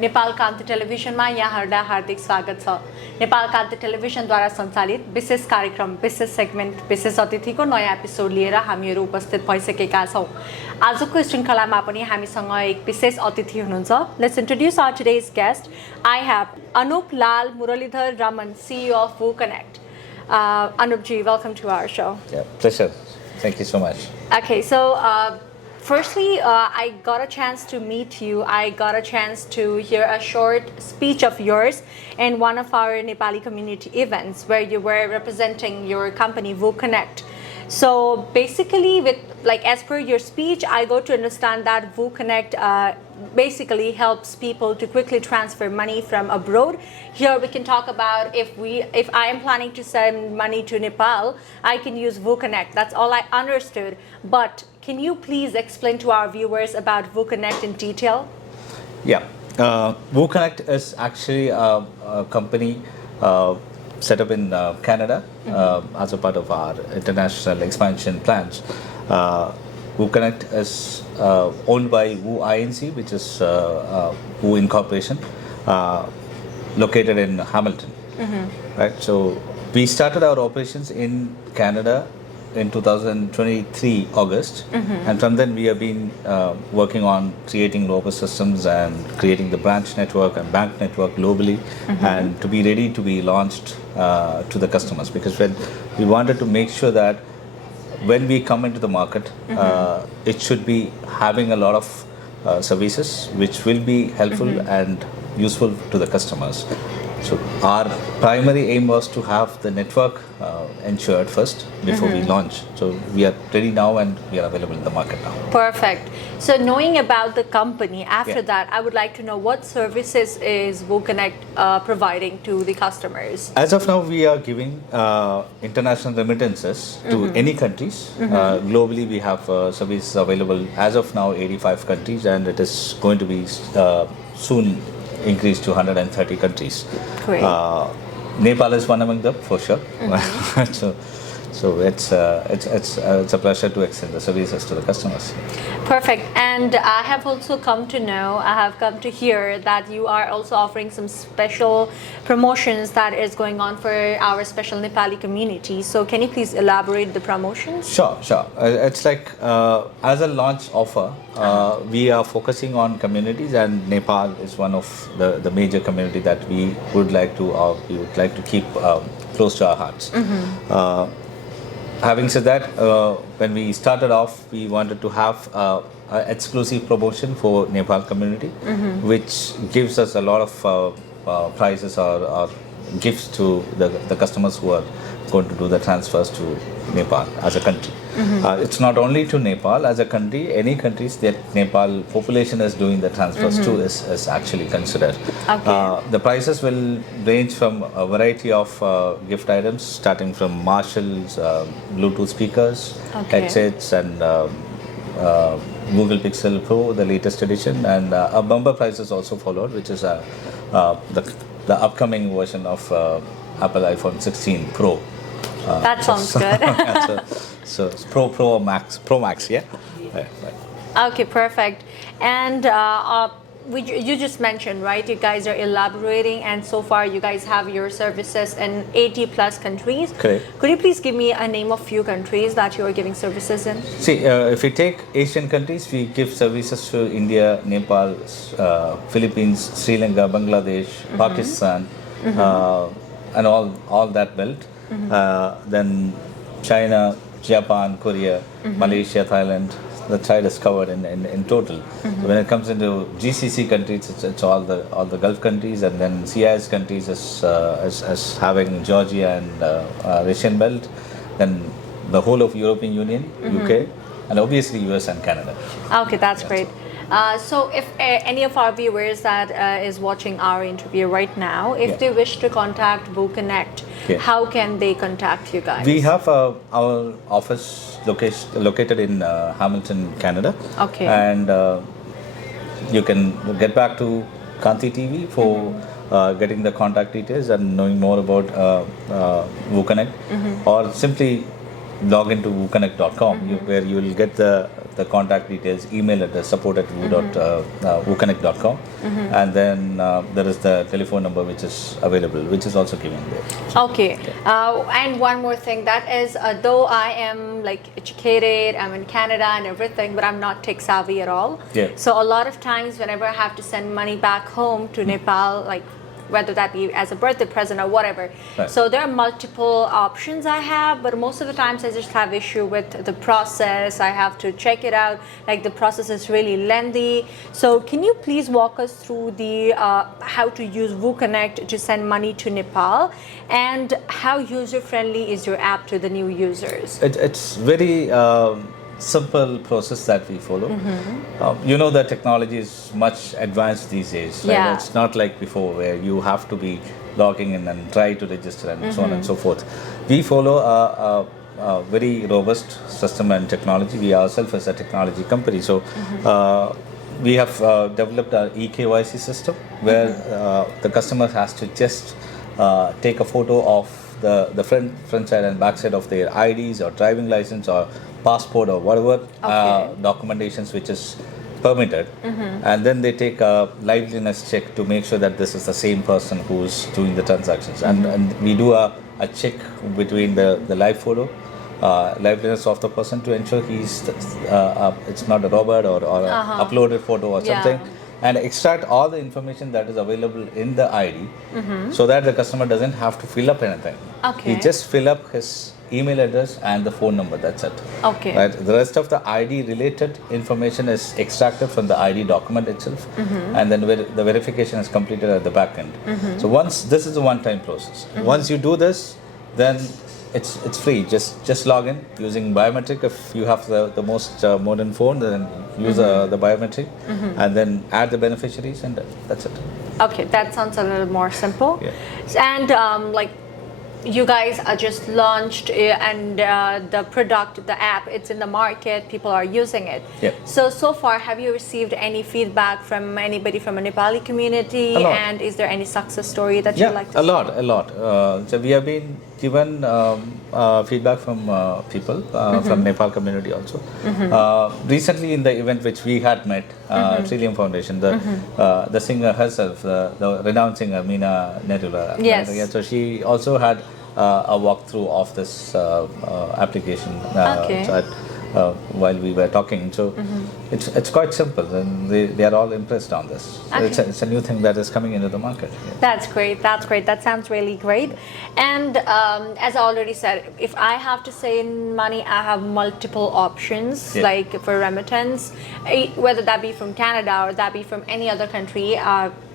नेपाल क्रान्ति टेलिभिजनमा यहाँहरूलाई हार्दिक स्वागत छ। नेपाल क्रान्ति टेलिभिजनद्वारा सञ्चालित विशेष कार्यक्रम, विशेष सेगमेन्ट, विशेष अतिथिको नयाँ एपिसोड लिएर हामीहरू उपस्थित भइसकेका छौँ। आजको श्रृङ्खलामा पनि हामीसँग एक विशेष अतिथि हुनुहुन्छ। Let's introduce our today's guest. I have Anoop Lal, Muralidhar Raman, CEO of Vooo Connect. Anoop ji, welcome to our show. Yeah, pleasure. Thank you so much. Okay, so firstly, I got a chance to meet you. I got a chance to hear a short speech of yours in one of our Nepali community events where you were representing your company, Vooo Connect. So basically, as per your speech, I got to understand that Vooo Connect basically helps people to quickly transfer money from abroad. Here we can talk about if I am planning to send money to Nepal, I can use Vooo Connect. That's all I understood. But can you please explain to our viewers about Vooo Connect in detail? Yeah, Vooo Connect is actually a company set up in Canada as a part of our international expansion plans. Vooo Connect is owned by Vooo Inc., which is Vooo Incorporation, located in Hamilton. Right. So we started our operations in Canada in 2023 August, and from then we have been working on creating robust systems and creating the branch network and bank network globally, and to be ready to be launched to the customers, because when we wanted to make sure that when we come into the market, it should be having a lot of services which will be helpful and useful to the customers. So our primary aim was to have the network ensured first before we launch. So we are ready now and we are available in the market now. Perfect. So knowing about the company, after that, I would like to know what services is Vooo Connect providing to the customers? As of now, we are giving international remittances to any countries. Globally, we have services available as of now 85 countries, and it is going to be soon increased to 130 countries. Great. Nepal is one among them for sure. So it's a pleasure to extend the services to the customers. Perfect. And I have also come to hear that you are also offering some special promotions that is going on for our special Nepali community. So can you please elaborate the promotions? Sure. It's like as a launch offer, we are focusing on communities, and Nepal is one of the major community that we would like to keep close to our hearts. Having said that, when we started off, we wanted to have an exclusive promotion for Nepal community, which gives us a lot of prizes or gifts to the customers who are going to do the transfers to Nepal as a country. It's not only to Nepal as a country, any countries that Nepal population is doing the transfers to is actually considered. Okay. The prices will range from a variety of gift items, starting from Marshalls, Bluetooth speakers, headsets, and Google Pixel Pro, the latest edition, and a bumper price is also followed, which is the upcoming version of Apple iPhone 16 Pro. That sounds good. So it's Pro Max, yeah. Right. Okay, perfect. And you just mentioned, right? You guys are elaborating, and so far you guys have your services in 80 plus countries. Correct. Could you please give me a name of few countries that you are giving services in? See, if we take Asian countries, we give services to India, Nepal, Philippines, Sri Lanka, Bangladesh, Pakistan, and all that belt. Then China, Japan, Korea, Malaysia, Thailand. The trade is covered in total. So when it comes into GCC countries, it's all the Gulf countries, and then CIS countries as having Georgia and Russian belt, then the whole of European Union, UK, and obviously US and Canada. Okay, that's great. So if any of our viewers that is watching our interview right now, if they wish to contact Vooo Connect, how can they contact you guys? We have our office located in Hamilton, Canada. Okay. And you can get back to Kanti TV for getting the contact details and knowing more about Vooo Connect, or simply log into vooconnect.com where you will get the the contact details, email address, support@vooconnect.com, and then there is the telephone number which is available, which is also given there. Okay. And one more thing, that is, though I am like educated, I'm in Canada and everything, but I'm not tech savvy at all. Yeah. So a lot of times whenever I have to send money back home to Nepal, like whether that be as a birthday present or whatever. Right. So there are multiple options I have, but most of the times I just have issue with the process. I have to check it out, like the process is really lengthy. So can you please walk us through the how to use Vooo Connect to send money to Nepal, and how user friendly is your app to the new users? It's very simple process that we follow. The technology is much advanced these days. Right? Yeah. It's not like before where you have to be logging in and try to register and so on and so forth. We follow a very robust system and technology. We ourselves as a technology company. So we have developed our eKYC system where the customer has to just take a photo of the front side and back side of their IDs or driving license or passport or whatever documentations which is permitted, and then they take a liveliness check to make sure that this is the same person who's doing the transactions, and we do a check between the live photo, liveliness of the person to ensure it's not a robot or uploaded photo or something, and extract all the information that is available in the ID so that the customer doesn't have to fill up anything. Okay. He just fill up his email address and the phone number, that's it. Okay. Right? The rest of the ID related information is extracted from the ID document itself, and then the verification is completed at the back end. So this is a one-time process. Once you do this, then it's free. Just log in using biometric. If you have the most modern phone, then use the biometric, and then add the beneficiaries, and that's it. Okay, that sounds a little more simple. Yeah. And like you guys are just launched, and the product, the app, it's in the market, people are using it. Yeah. So far, have you received any feedback from anybody from a Nepali community? A lot. And is there any success story that you'd like to a share? lot. So we have been given feedback from people from Nepal community also. Recently in the event which we had met, Trillium Foundation, the singer herself, the renowned singer Meena Nerula. Yes. Yeah, so she also had a walkthrough of this application while we were talking. So it's quite simple, and they are all impressed on this. So it's a new thing that is coming into the market. Yeah. That's great. That sounds really great. And as I already said, if I have to send money, I have multiple options, like for remittance, whether that be from Canada or that be from any other country.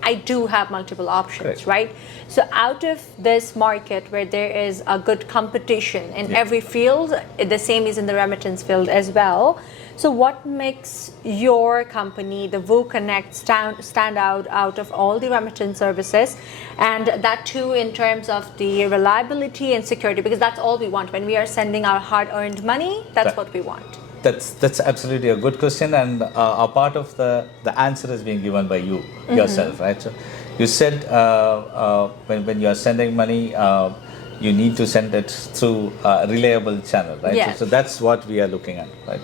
I do have multiple options, right? So out of this market where there is a good competition in every field, the same is in the remittance field as well. So what makes your company, the Vooo Connect, stand out of all the remittance services, and that too in terms of the reliability and security? Because that's all we want when we are sending our hard-earned money. That's what we want. That's absolutely a good question, and a part of the answer is being given by you yourself, right? So you said when you are sending money, you need to send it through a reliable channel, right? Yes. So that's what we are looking at, right?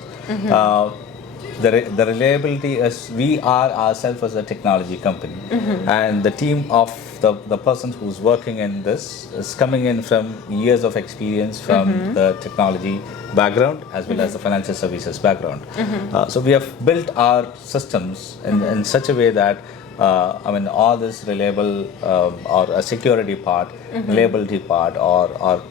The reliability is, we are ourselves as a technology company, and the team of the person who's working in this is coming in from years of experience from the technology background as well as the financial services background. So we have built our systems in such a way that all this reliable or a security part, reliability part, or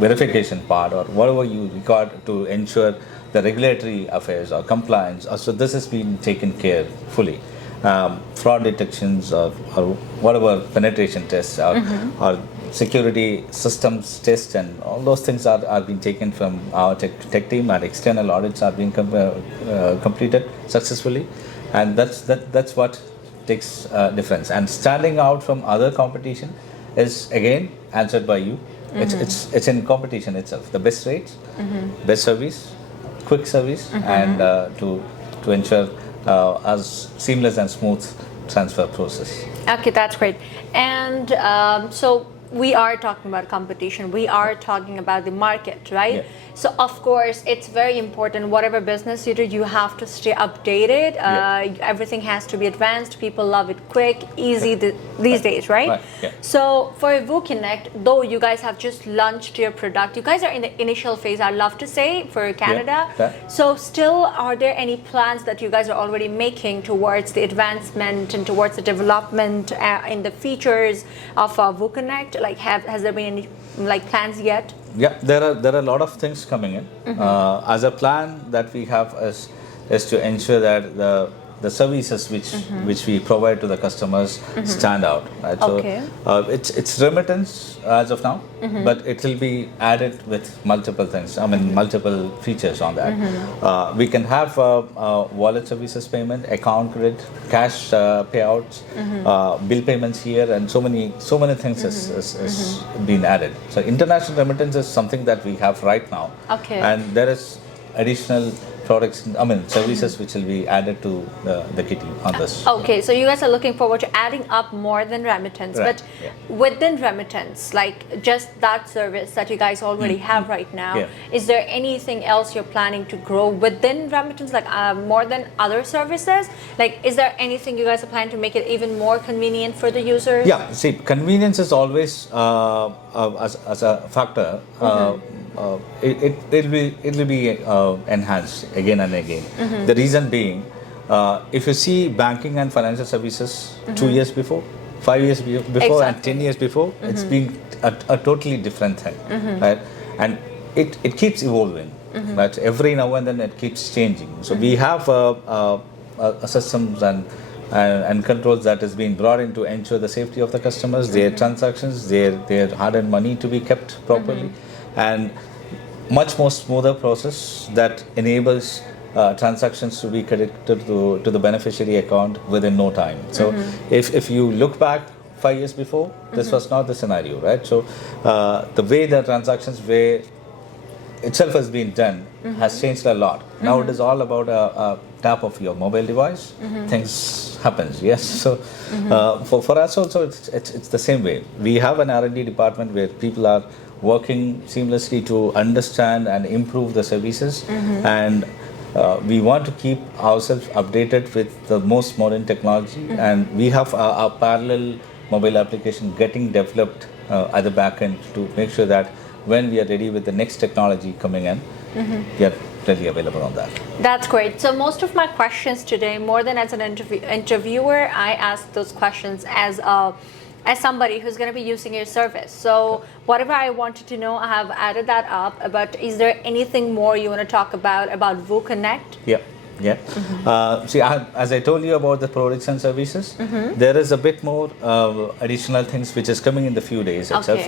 verification part, or whatever you require to ensure the regulatory affairs or compliance. So this has been taken care fully. Fraud detections or whatever penetration tests or security systems tests, and all those things are being taken from our tech team, and external audits are being completed successfully, and that's what takes difference. And standing out from other competition is again answered by you. It's in competition itself. The best rates, best service, quick service, and to ensure as seamless and smooth transfer process. Okay, that's great. And so we are talking about competition, we are talking about the market, right? Yeah. So of course it's very important, whatever business you do, you have to stay updated. Everything has to be advanced. People love it quick, easy these days, right? Yeah. So for Vooo Connect, though you guys have just launched your product, you guys are in the initial phase, I love to say, for Canada. Yeah. So still, are there any plans that you guys are already making towards the advancement and towards the development in the features of Vooo Connect? Like, has there been any plans yet? Yeah, there are a lot of things coming in. As a plan that we have is to ensure that the services which we provide to the customers stand out. Right? Okay. So it's remittance as of now, but it will be added with multiple things. I mean, multiple features on that. We can have wallet services payment, account credit, cash payouts, bill payments here, and so many things is been added. So international remittance is something that we have right now. Okay. And there is additional products, I mean services which will be added to the kitty on this. Okay, so you guys are looking forward to adding up more than remittance, Right, but yeah. within remittance, like just that service that you guys already have right now, Yeah. is there anything else you're planning to grow within remittance, like more than other services? Like, is there anything you guys are planning to make it even more convenient for the users? Yeah, see, convenience is always as a factor. It will be enhanced again and again. The reason being, if you see banking and financial services 2 years before, 5 years before, and 10 years before, it's been a totally different thing, right? And it keeps evolving, right? Every now and then it keeps changing. So we have systems and controls that is being brought in to ensure the safety of the customers, their transactions, their hard-earned money to be kept properly, and much more smoother process that enables transactions to be credited to the beneficiary account within no time. So if you look back 5 years before, this was not the scenario, right? So the way the transactions were itself has been done has changed a lot. Now it is all about a tap of your mobile device. Things happens, yes. So for us also it's the same way. We have an R&D department where people are working seamlessly to understand and improve the services, and we want to keep ourselves updated with the most modern technology, and we have a parallel mobile application getting developed at the back end to make sure that when we are ready with the next technology coming in, we are readily available on that. That's great. So most of my questions today, more than as an interviewer, I ask those questions as somebody who's going to be using your service. So whatever I wanted to know, I have added that up. But is there anything more you want to talk about Vooo Connect? Yeah. See, as I told you about the products and services, there is a bit more additional things which is coming in the few days itself.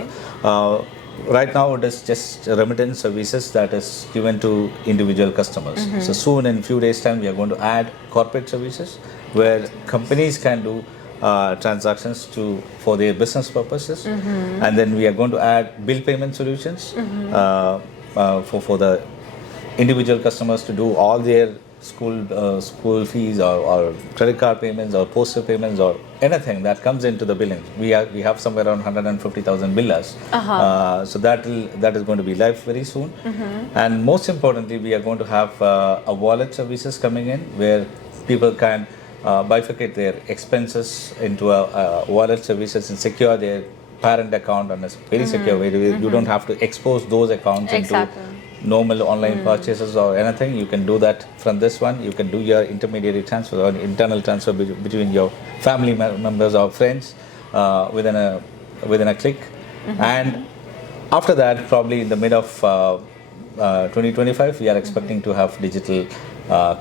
Right now it is just remittance services that is given to individual customers. So soon, in few days time, we are going to add corporate services where companies can do transactions for their business purposes, and then we are going to add bill payment solutions for the individual customers to do all their school fees or credit card payments or postal payments or anything that comes into the billing. We have somewhere around 150,000 billers. So that is going to be live very soon. And most importantly, we are going to have a wallet services coming in where people can bifurcate their expenses into a wallet services and secure their parent account on a very secure way. You don't have to expose those accounts into normal online purchases or anything. You can do that from this one. You can do your intermediary transfer or internal transfer between your family members or friends within a click. And after that, probably in the mid of 2025, we are expecting to have digital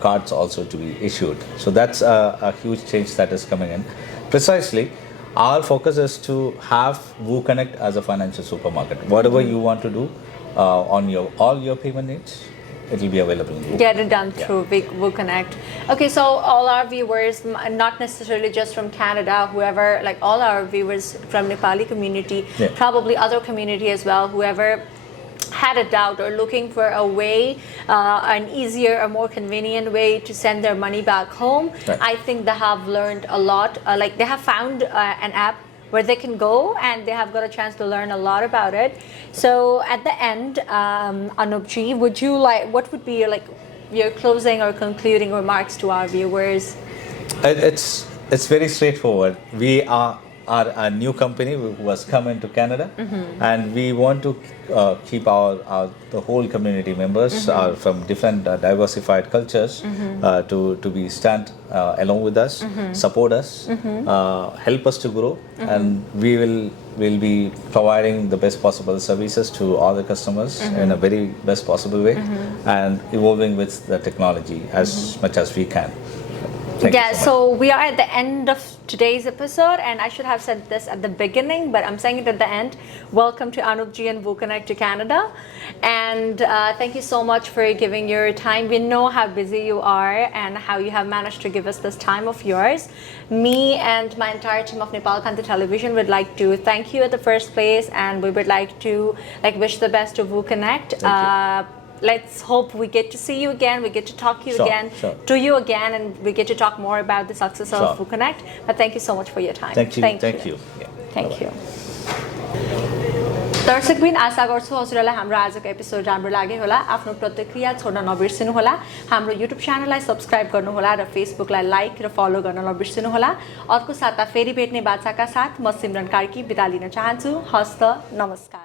cards also to be issued. So that's a huge change that is coming in. Precisely, our focus is to have Vooo Connect as a financial supermarket. Whatever you want to do on all your payment needs, it will be available in Vooo. Get it done through Vooo Connect. Okay, so all our viewers, not necessarily just from Canada, whoever, like all our viewers from Nepali community, probably other community as well, whoever had a doubt or looking for a way, an easier, a more convenient way to send their money back home, I think they have learned a lot. Like they have found an app where they can go and they have got a chance to learn a lot about it. So at the end, Anoop ji, what would be your closing or concluding remarks to our viewers? It's very straightforward. We are a new company who has come into Canada, and we want to keep the whole community members are from different diversified cultures to be stand along with us, support us, help us to grow, and will be providing the best possible services to all the customers in a very best possible way, and evolving with the technology as much as we can. So we are at the end of today's episode, and I should have said this at the beginning, but I'm saying it at the end. Welcome to Anoop ji and Vooo Connect to Canada, and thank you so much for giving your time. We know how busy you are and how you have managed to give us this time of yours. Me and my entire team of Nepal Kanti Television would like to thank you at the first place, and we would like to wish the best to Vooo Connect. Let's hope we get to see you again, we get to talk to you again, and we get to talk more about the success of Vooo Connect. But thank you so much for your time. Thank you. Thank you. दर्शकबिन आशा गर्छु हजुरलाई हाम्रो आजको episode राम्रो लाग्यो होला। आफ्नो प्रतिक्रिया छोड्न नबिर्सिनु होला। हाम्रो युट्युब च्यानललाई सब्स्क्राइब गर्नु होला र फेसबुकलाई लाइक र फलो गर्न नबिर्सिनु होला। अर्को साता फेरि भेट्ने बाचाका साथ म सिमरन कार्की बिदा लिन चाहन्छु। हस्त नमस्कार।